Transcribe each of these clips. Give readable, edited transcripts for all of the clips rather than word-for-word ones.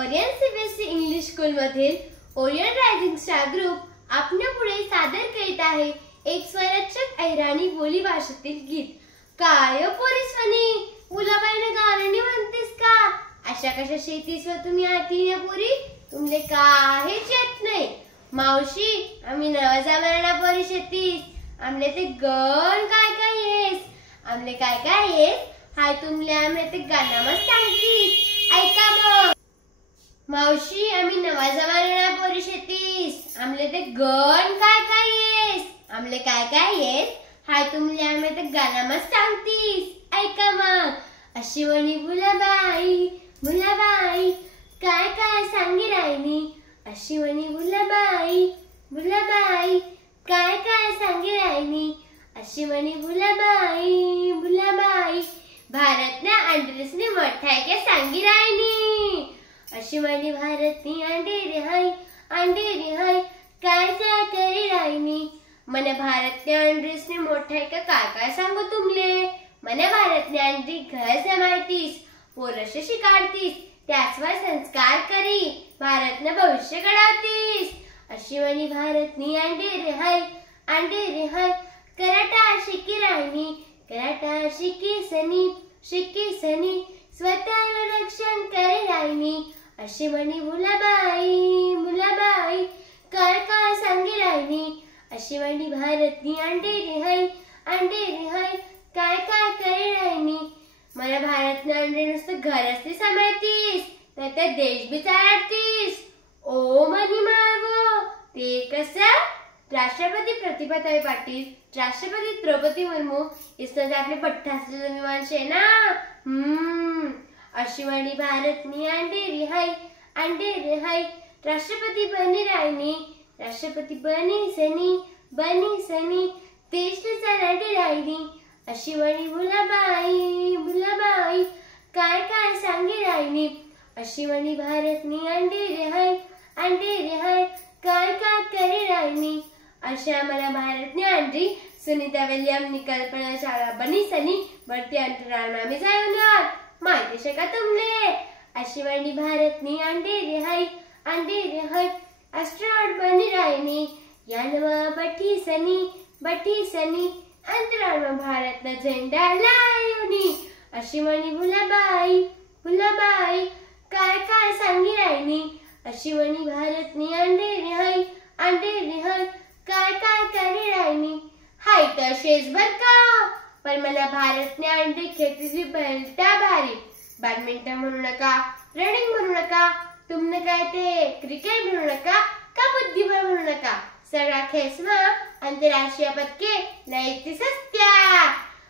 Orion CBSE English school मधील Orion rising star group आपल्या पुढे सादर करीत आहे एक स्वरचित ऐराणी बोली भाषेतील गीत। काय पोरीसवनी मुलाबाईने गाणं म्हणतेस का? अशा कशा शेतीस व तुम्ही आती ना पोरी, तुमले काहीच येत नाही। मावशी आम्ही नवा जमाना पोरी शेतीस, आमले ते गण काय काय येस, आमले काय काय येस हाय तुमले आमले ते गाणं मस्त सांगतीस, ऐका मग। मावशी आम्ही नवा जमाना पोरी शेतीस, आमले ते गण काय काय येस, आमले काय काय येस हाय तुमले आमले ते गाणं मस्त सांगतीस, ऐका मग। अशी म्हणी भुलाबाई भुलाबाई काय काय सांगी रायनी, अशी म्हणी भुलाबाई भुलाबाई काय काय सांगी रायनी, अशी म्हणी भुलाबाई भुलाबाई भारतने अंड्रेसने मोठा के सांगी रायनी, अशी म्हणी भारतनी अंधेरी हाय काय काय करी रायनी। मने भारतने अंड्रेसने मोठा के काय काय सांगू तुमले, मने भारतने अंड्री घर जमायतीस, पोरशे शिकाडतीस, त्याचवर संस्कार करी भारतने भविष्य घडवतीस। अशी म्हणी भारतनी अंधेरी हाय कराटा शिकी रायनी, कराटा शिकी सनी स्वतः रक्षण करे रायनी, अशी म्हणी भुलाबाई भुलाबाई काय काय सांगी रायनी, अशी म्हणी भारतनी अंधेरी हाय काय काय करे रायनी। मला भारतने अंडे नुसतं घरच सांभाळतीस तर ते देश बी चालतीस। ओ मनी मारवो ते कसं? राष्ट्रपती प्रतिभाताई पाटील, राष्ट्रपती द्रौपदी मुर्मू इसने आपले पट्टाचे विमान शे ना। अशी म्हणी भारतनी अंधेरी हाय राष्ट्रपती बनी रायनी, राष्ट्रपती बनी सनी देशने चालती रायनी, अशी म्हणी भुलाबाई भुलाबाई काय काय सांगी रायनी, अशी म्हणी भारतनी अंधेरी हाय काय काय करी रायनी। अशा मला भारतने अंड्री सुनीता विलियम कल्पना चावला बनी सनी बढ़ती अंतराल में जाऊन माहिती शे का तुमले। अशी म्हणी भारतनी अंधेरी हाय एस्ट्रोनॉट बनी रायनी, यानवा बठी सनी अंतराळ में भारत ना झेंडा लायोनी, अशी म्हणी भुलाबाई भुलाबाई काय काय सांगी रायनी, अशी म्हणी भारतनी अंधेरी हाय काय काय करी रायनी। हाय तर शेष बर का, पर मला भारतने अंडी खेळतीची बेल्टा भारी। बॅडमिंटन म्हणू नका, रनिंग म्हणू नका, तुमने काय ते क्रिकेट म्हणू नका का बुद्धिबळ म्हणू नका, सगळा खेळसमा आंतरराष्ट्रीय पदके लयती सत्या।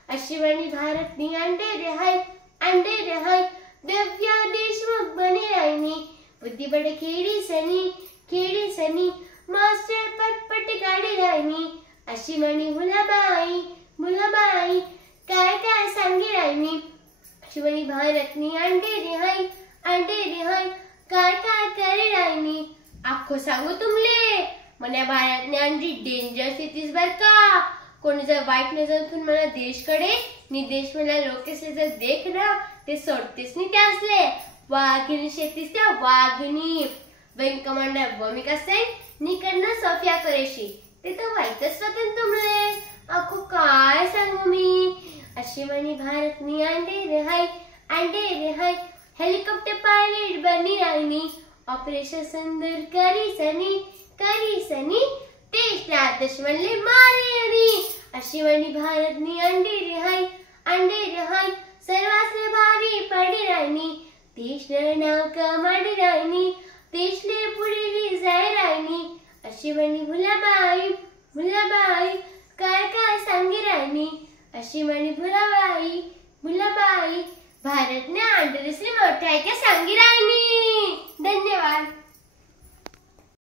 अशी म्हणी भारतनी अंधेरी हाय दिव्या देशमुख बनी रायनी, बुद्धिबळ खेडी सनी मास्टर पटपट गाडी रायनी, अशी म्हणी भुलाबाई भुलाबाई काय काय सांगी रायनी, अशी म्हणी भारतनी अंधेरी हाय काय काय करी रायनी। आखो सांगू तुमले मने भारतने अंडी डेंजर सिटीज बर का, कोणी जर वाईट नजर मला देशकडे नि देश मला लोकेसे जर देख ना ते सोडतेस नि त्यासले वाघिणी शेतीस त्या वाघिणी। विंग कमांडर भूमिका सिंह निकडनं सोफिया कुरेशी ते तर वाईटच स्वतंत्र तुमले, आखो काय सांगू मी। अशी म्हणी भारतनी अंधेरी हाय हेलिकॉप्टर पायलट बनी रायनी, ऑपरेशन सिंदूर करी सनी देशला दुश्मनले मारेनी, अशी म्हणी भारतनी अंधेरी हाय सर्वांचे भारी पडी रायनी, देशले नाव कमाडी रायनी, देशले पुढे जाय रायनी, अशी म्हणी भुलाबाई भुलाबाई काय काय सांगी रायनी, अशी म्हणी भुलाबाई भुलाबाई भारतने अंडरस्ली मोठ्या के सांगी रायनी। धन्यवाद।